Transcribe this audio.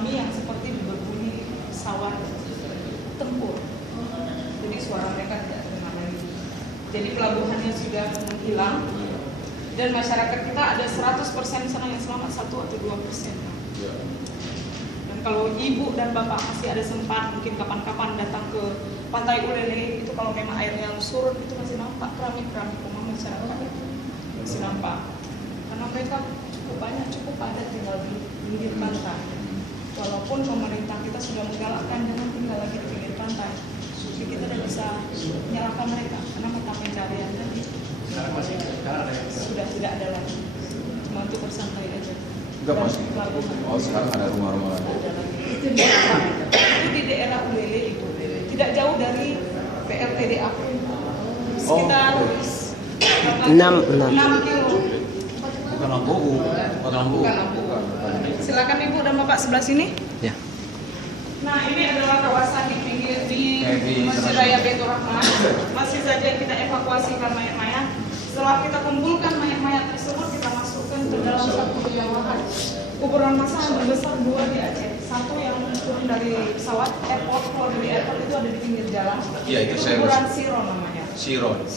tsunami yang seperti berbunyi pesawat tempur. Jadi suara mereka tidak terdengar lagi. Jadi pelabuhannya sudah menghilang dan masyarakat kita ada 100% sana yang selamat, 1 atau 2%. Dan kalau ibu dan bapak masih ada sempat mungkin kapan-kapan datang ke Pantai Ulele itu, kalau memang airnya surut itu masih nampak keramik-keramik rumah masyarakat itu masih nampak, karena mereka cukup banyak, cukup padat tinggal di pinggir pantai. Walaupun pemerintah kita sudah menggalakkan jangan tinggal lagi di pinggir pantai, tapi kita tidak bisa menyalahkan mereka karena mata pencarian tadi sudah tidak ada lagi, cuma untuk bersantai aja. Enggak masih. Oh, sekarang ada rumah-rumah lagi. Itu di daerah Ulele itu, tidak jauh dari PLTD aku, sekitar 6 kilo. Bukan Lampu. Bukan Lampu. Silakan ibu dan bapak sebelah sini. Ya. Nah, ini adalah kawasan di pinggir di Masjid Raya Baitur Rahman. Masih saja kita evakuasikan mayat-mayat. Setelah kita kumpulkan mayat-mayat tersebut, kita masukkan ke dalam satu liang lahat. Kuburan masal yang terbesar 2 di Aceh. Satu yang turun dari pesawat airport, keluar dari airport itu ada di pinggir jalan. Iya, itu saya kuburan Siron namanya. Siron.